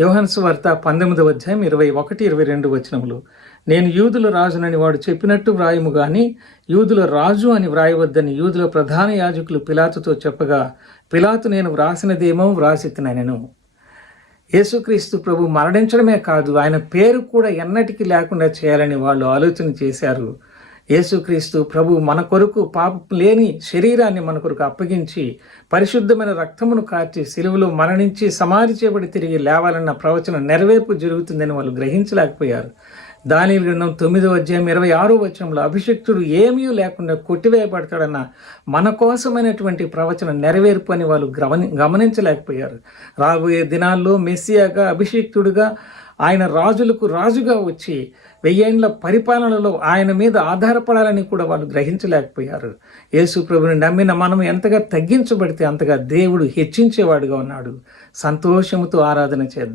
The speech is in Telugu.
యోహాను సువార్త 19వ అధ్యాయం 21, 22 వచనములు. నేను యూదుల రాజునని వాడు చెప్పినట్టు వ్రాయము గాని యూదుల రాజు అని వ్రాయవద్దని యూదుల ప్రధాన యాజకులు పిలాతుతో చెప్పగా, పిలాతు నేను వ్రాసినదేమో వ్రాసితినెను. యేసుక్రీస్తు ప్రభు మరణించడమే కాదు, ఆయన పేరు కూడా ఎన్నటికీ లేకుండా చేయాలని వాళ్ళు ఆలోచన చేశారు. యేసుక్రీస్తు ప్రభు మన కొరకు పాపం లేని శరీరాన్ని మన కొరకు అప్పగించి పరిశుద్ధమైన రక్తమును కార్చి సిలువలో మరణించి సమాధి చేయబడి తిరిగి లేవాలన్న ప్రవచనం నెరవేర్పు జరుగుతుందని వాళ్ళు గ్రహించలేకపోయారు. దానియేలు గ్రంథం 9వ అధ్యాయం 26వ వచనంలో అభిషిక్తుడు ఏమీ లేకుండా కొట్టివేయబడతాడన్న మన కోసమైనటువంటి ప్రవచనం నెరవేర్పు అని వాళ్ళు గమనించలేకపోయారు. రాబోయే దినాల్లో మెస్సియాగా అభిషిక్తుడుగా ఆయన రాజులకు రాజుగా వచ్చి 1000 ఏండ్ల పరిపాలనలో ఆయన మీద ఆధారపడాలని కూడా వాళ్ళు గ్రహించలేకపోయారు. యేసు ప్రభుని నమ్మిన మనం ఎంతగా తగ్గించబడితే అంతగా దేవుడు హెచ్చించేవాడుగా ఉన్నాడు. సంతోషముతో ఆరాధన చేద్దాం.